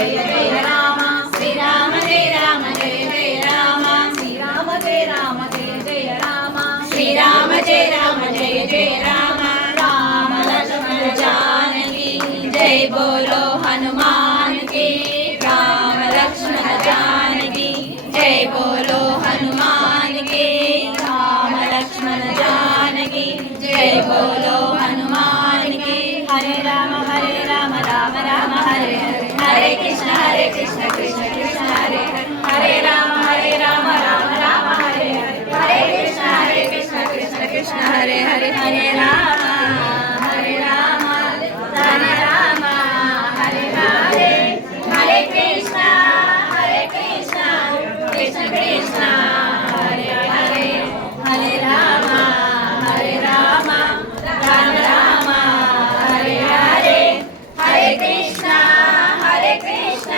जय जय राम श्री राम जय जय राम श्री राम जय जय राम श्री राम जय जय राम राम लक्ष्मण जानकी जय बोलो हनुमान की राम लक्ष्मण जानकी जय बोलो हनुमान की राम लक्ष्मण जानकी जय बोलो हनुमान की हरे राम राम राम हरे हरे हरे कृष्ण कृष्ण कृष्ण हरे हरे राम राम राम हरे हरे कृष्ण कृष्ण कृष्ण हरे हरे हरे राम राम हरे हरे हरे कृष्ण कृष्ण कृष्ण हरे हरे हरे राम राम राम हरे हरे हरे कृष्ण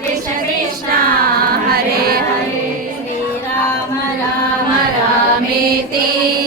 कृष्ण कृष्ण हरे हरे श्री राम रामेति